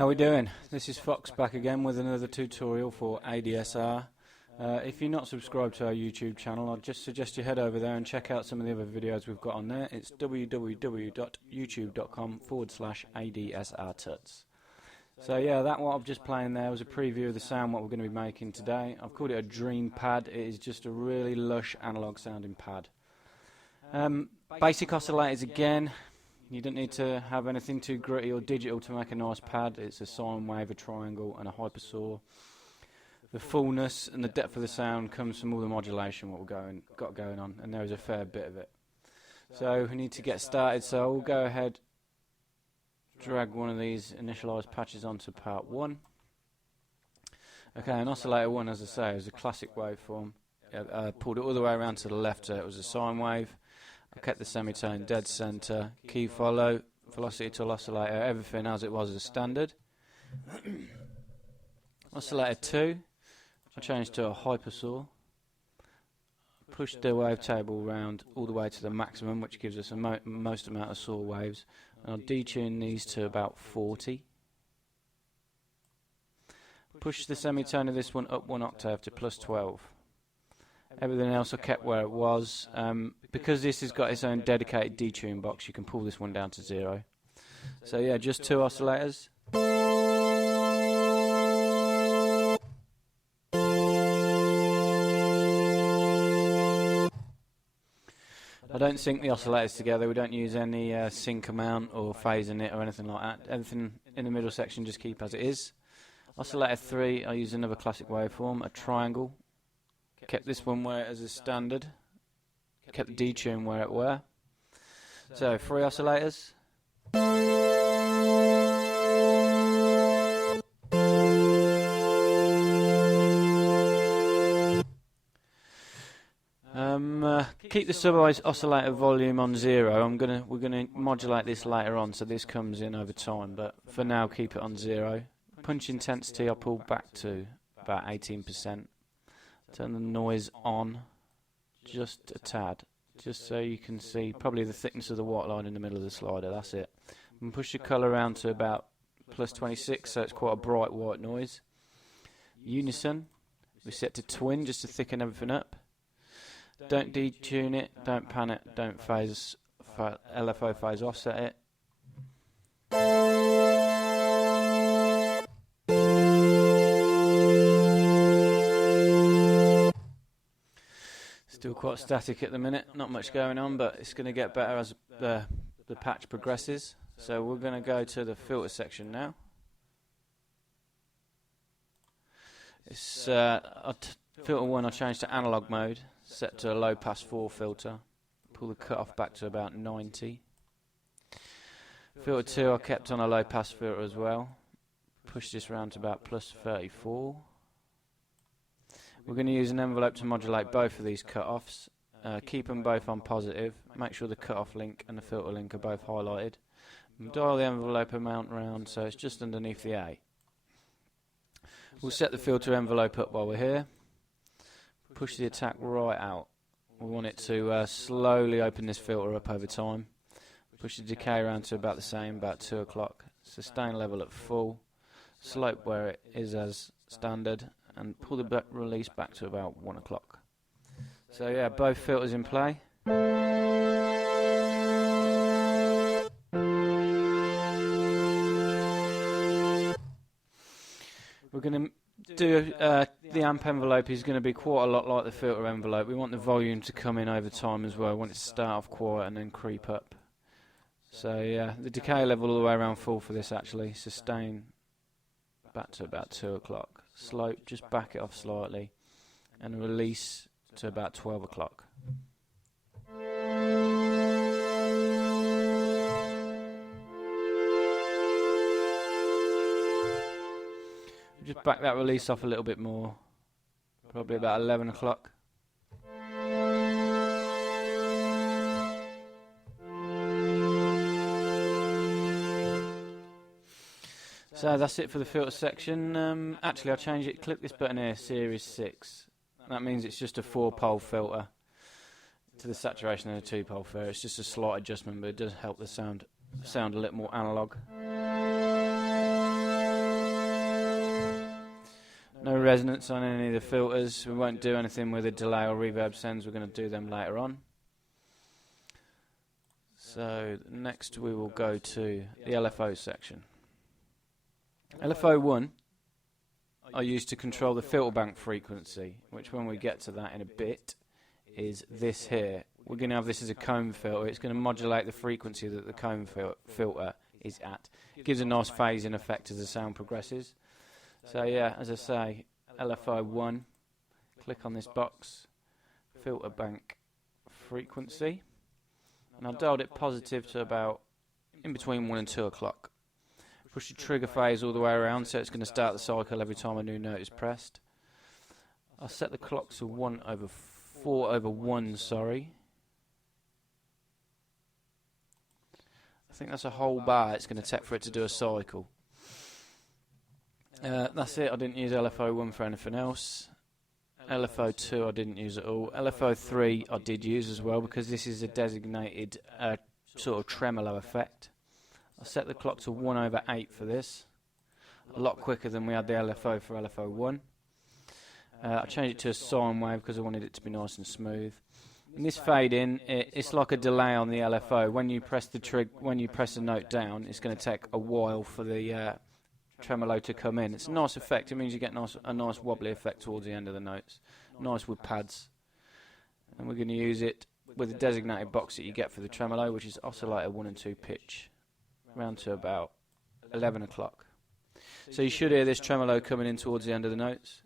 How we doing? This is Fox back again with another tutorial for ADSR. If you're not subscribed to our YouTube channel, I'd just suggest you head over there and check out some of the other videos we've got on there. It's www.youtube.com/ADSR-tuts. So yeah, that what I've just playing there was a preview of the sound what we're going to be making today. I've called it a dream pad. It is just a really lush analog sounding pad. Basic oscillators again. You don't need to have anything too gritty or digital to make a nice pad. It's a sine wave, a triangle and a hypersaw. The fullness and the depth of the sound comes from all the modulation what we've got going on, and there is a fair bit of it. So we need to get started, so we'll go ahead, drag one of these initialized patches onto part 1. Okay, an oscillator 1, as I say, is a classic waveform. I pulled it all the way around to the left so it was a sine wave. I kept the semitone dead center, key follow, velocity to oscillator, everything as it was as standard. Oscillator 2, I changed to a hypersaw. Pushed the wavetable round all the way to the maximum, which gives us a most amount of saw waves. And I'll detune these to about 40. Push the semitone of this one up 1 octave to plus 12. Everything else I kept where it was. Because this has got its own dedicated detune box, you can pull this one down to 0. So yeah, just 2 oscillators. I don't sync the oscillators together. We don't use any sync amount or phase in it or anything like that. Everything in the middle section just keep as it is. Oscillator 3, I use another classic waveform, a triangle. Kept this one where it is as standard. Kept the detune where it were. So 3 oscillators. Keep the sub oscillator volume on 0. We're gonna modulate this later on, so this comes in over time. But for now, keep it on 0. Punch intensity, I'll pull back to about 18%. Turn the noise on just a tad, just so you can see probably the thickness of the white line in the middle of the slider. That's it. And push the colour around to about plus 26, so it's quite a bright white noise. Unison, we set to twin just to thicken everything up. Don't detune it, don't pan it, don't phase LFO phase offset it. Still quite static at the minute, not much going on, but it's going to get better as the patch progresses. So we're going to go to the filter section now. It's filter 1 I changed to analog mode, set to a low pass 4 filter. Pull the cutoff back to about 90. Filter 2 I kept on a low pass filter as well. Push this round to about plus 34. We're going to use an envelope to modulate both of these cutoffs. Keep them both on positive. Make sure the cutoff link and the filter link are both highlighted. And dial the envelope amount round so it's just underneath the A. We'll set the filter envelope up while we're here. Push the attack right out. We want it to slowly open this filter up over time. Push the decay around to about the same, about 2 o'clock. Sustain level at full. Slope where it is as standard. And pull the release back to about 1 o'clock. So yeah, both filters in play. We're going to do the amp envelope is going to be quite a lot like the filter envelope. We want the volume to come in over time as well. We want it to start off quiet and then creep up. So yeah, the decay level all the way around full for this actually. Sustain back to about 2 o'clock. Slope, just back it off slightly, and release to about 12 o'clock. Just back that release off a little bit more, probably about 11 o'clock. So that's it for the filter section. Actually, I'll change it. Click this button here, Series 6. That means it's just a 4-pole filter to the saturation and a 2-pole filter. It's just a slight adjustment, but it does help the sound a little more analog. No resonance on any of the filters. We won't do anything with the delay or reverb sends. We're going to do them later on. So next we will go to the LFO section. LFO1 I use to control the filter bank frequency, which when we get to that in a bit is this here. We're going to have this as a comb filter. It's going to modulate the frequency that the comb filter is at. It gives a nice phasing effect as the sound progresses. So yeah, as I say, LFO1, click on this box, filter bank frequency, and I've dialed it positive to about in between 1 and 2 o'clock. Push the trigger phase all the way around, so it's going to start the cycle every time a new note is pressed. I'll set the clock to 4/1, sorry. I think that's a whole bar it's going to take for it to do a cycle. That's it. I didn't use LFO1 for anything else. LFO2 I didn't use at all. LFO3 I did use as well, because this is a designated sort of tremolo effect. I set the clock to 1/8 for this, a lot quicker than we had the LFO for LFO1. I changed it to a sine wave because I wanted it to be nice and smooth. And this fade in, it's like a delay on the LFO. When you press the note down, it's going to take a while for the tremolo to come in. It's a nice effect. It means you get a nice wobbly effect towards the end of the notes. Nice with pads. And we're going to use it with the designated box that you get for the tremolo, which is Oscillator 1 and 2 pitch, round to about 11 o'clock. So you should hear this tremolo coming in towards the end of the notes.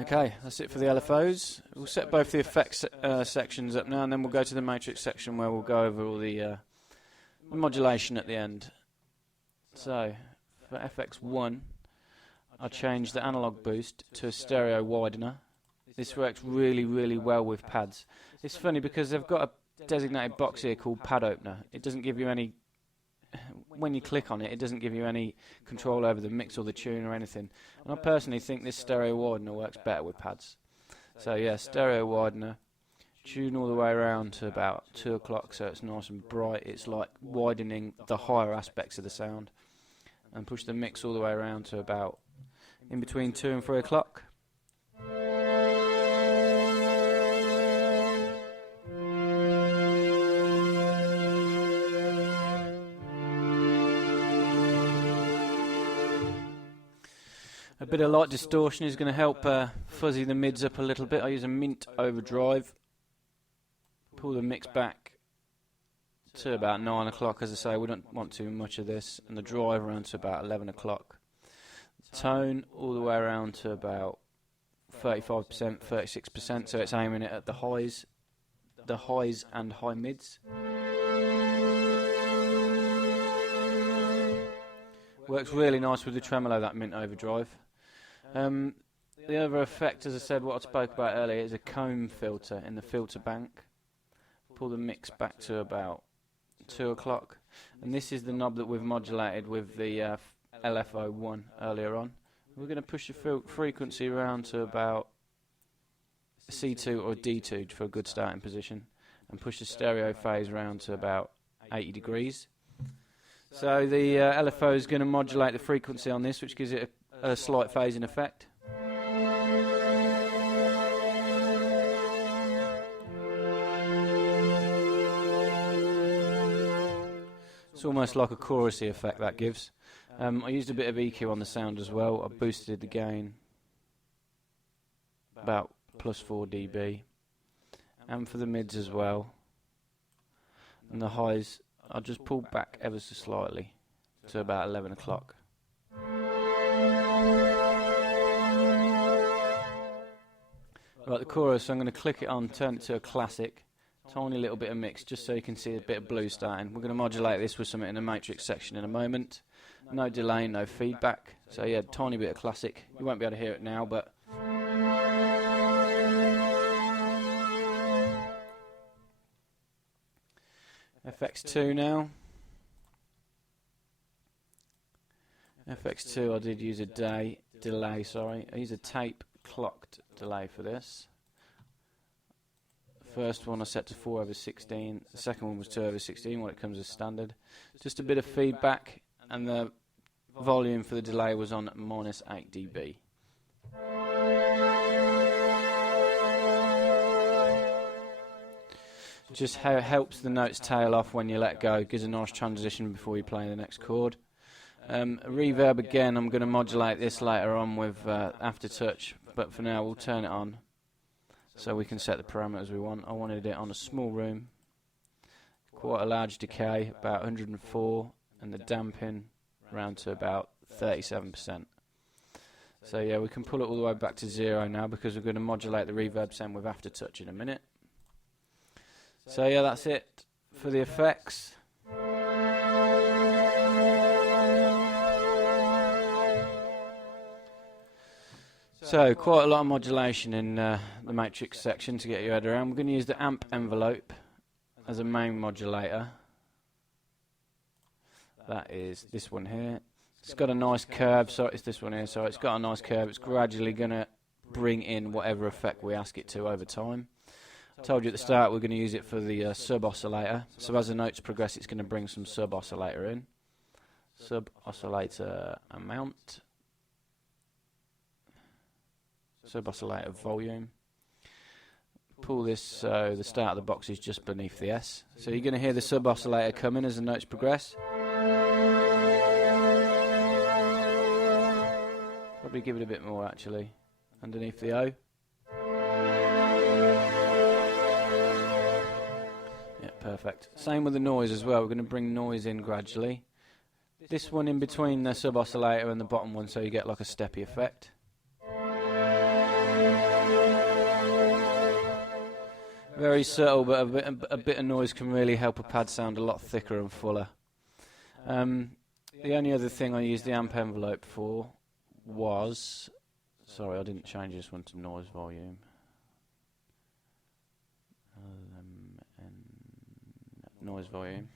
Okay, that's it for the LFOs. We'll set both the effects sections up now, and then we'll go to the matrix section where we'll go over all the modulation at the end. So, for FX1, I changed the analog boost to a stereo widener. This works really, really well with pads. It's funny because they've got a designated box here called pad opener. It doesn't give you any, when you click on it, it doesn't give you any control over the mix or the tune or anything. And I personally think this stereo widener works better with pads. So yeah, stereo widener, tune all the way around to about 2 o'clock so it's nice and bright. It's like widening the higher aspects of the sound. And push the mix all the way around to about in between 2 and 3 o'clock. A bit of light distortion is going to help fuzzy the mids up a little bit. I use a mint overdrive. Pull the mix back to about 9 o'clock. As I say, we don't want too much of this. And the drive around to about 11 o'clock. Tone all the way around to about 35%, 36%. So it's aiming it at the highs and high mids. Works really nice with the tremolo, that mint overdrive. The other effect, as I said, what I spoke about earlier, is a comb filter in the filter bank. Pull the mix back to about 2 o'clock. And this is the knob that we've modulated with the LFO1 earlier on. We're going to push the frequency around to about C2 or D2 for a good starting position. And push the stereo phase around to about 80 degrees. So the LFO is going to modulate the frequency on this, which gives it a slight phasing effect. It's almost like a chorusy effect that gives. I used a bit of EQ on the sound as well. I boosted the gain about +4 dB. And for the mids as well. And the highs, I'll just pull back ever so slightly to about 11 o'clock. Right, the chorus, I'm going to click it on, turn it to a classic, tiny little bit of mix, just so you can see a bit of blue starting. We're going to modulate this with something in the matrix section in a moment. No delay, no feedback. So yeah, tiny bit of classic. You won't be able to hear it now, but FX2 now. FX2 I did use a delay, sorry. I use a tape clocked delay for this. First one I set to 4/16, the second one was 2/16 when it comes as standard. Just a bit of feedback, and the volume for the delay was on -8 dB. Just how it helps the notes tail off when you let go, gives a nice transition before you play the next chord. Reverb again, I'm going to modulate this later on with aftertouch, but for now we'll turn it on so we can set the parameters we want. I wanted it on a small room, quite a large decay, about 104, and the damping around to about 37%. So yeah, we can pull it all the way back to 0 now because we're going to modulate the reverb sound with aftertouch in a minute. So yeah, that's it for the effects. So quite a lot of modulation in the matrix section to get your head around. We're going to use the amp envelope as a main modulator. That is this one here. It's got a nice curve, so it's this one here, so it's got a nice curve. It's gradually going to bring in whatever effect we ask it to over time. I told you at the start we're going to use it for the sub-oscillator, so as the notes progress it's going to bring some sub-oscillator in. Sub-oscillator amount. Sub-oscillator volume. Pull this so the start of the box is just beneath the S. So you're going to hear the sub-oscillator come in as the notes progress. Probably give it a bit more actually, underneath the O. Yeah, perfect. Same with the noise as well, we're going to bring noise in gradually. This one in between the sub-oscillator and the bottom one so you get like a steppy effect. Very subtle, but a bit of noise can really help a pad sound a lot thicker and fuller. The only other thing I used the amp envelope for was... Sorry, I didn't change this one to noise volume. Noise volume.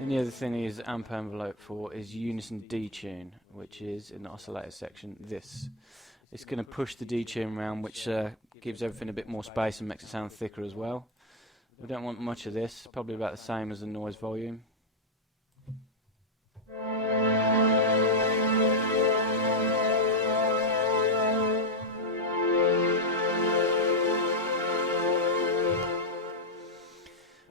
And the other thing I use the amp envelope for is unison detune, which is, in the oscillator section, this. It's going to push the detune around, which gives everything a bit more space and makes it sound thicker as well. We don't want much of this, probably about the same as the noise volume.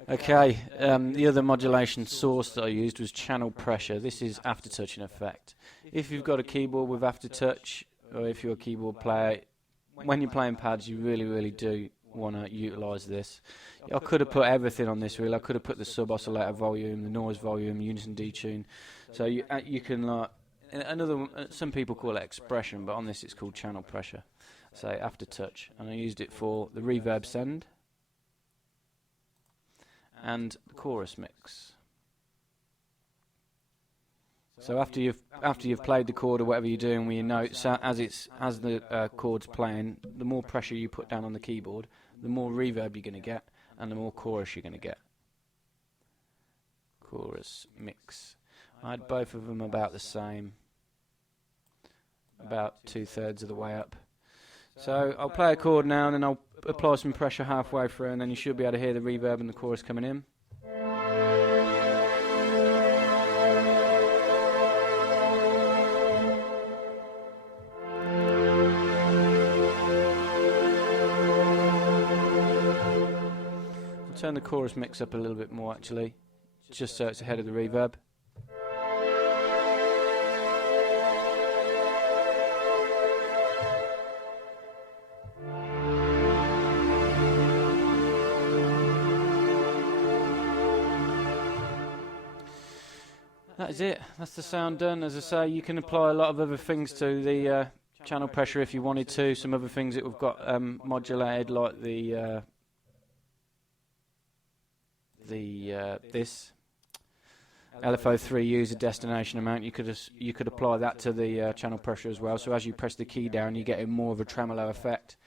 Okay, the other modulation source that I used was channel pressure. This is aftertouch in effect. If you've got a keyboard with aftertouch, or if you're a keyboard player, when you're playing pads you really do want to utilise this. I could have put everything on this really. I could have put the sub-oscillator volume, the noise volume, unison detune. So you can like some people call it expression, but on this it's called channel pressure. So aftertouch, and I used it for the reverb send and the chorus mix. So after you've played the chord or whatever you're doing with your notes, as the chord's playing, the more pressure you put down on the keyboard, the more reverb you're going to get, and the more chorus you're going to get. Chorus mix. I had both of them about the same, about 2/3 of the way up. So I'll play a chord now, and then I'll apply some pressure halfway through, and then you should be able to hear the reverb and the chorus coming in. Turn the chorus mix up a little bit more actually, just so it's ahead of the reverb. That is it, that's the sound done. As I say, you can apply a lot of other things to the channel pressure if you wanted to. Some other things that we've got modulated, like this LFO3 user destination amount. You could apply that to the channel pressure as well. So as you press the key down, you're getting more of a tremolo effect.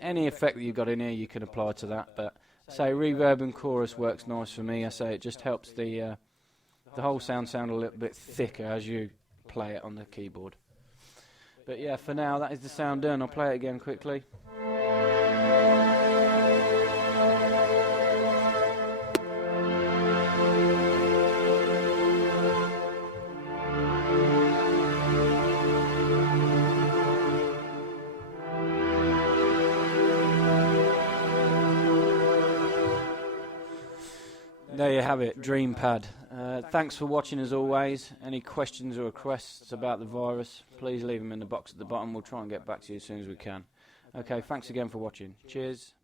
Any effect that you've got in here, you can apply to that. But say reverb and chorus works nice for me. I say it just helps the the whole sound a little bit thicker as you play it on the keyboard. But yeah, for now that is the sound done. I'll play it again quickly. There you have it, DreamPad. Thanks for watching as always. Any questions or requests about the virus, please leave them in the box at the bottom. We'll try and get back to you as soon as we can. Okay, thanks again for watching. Cheers.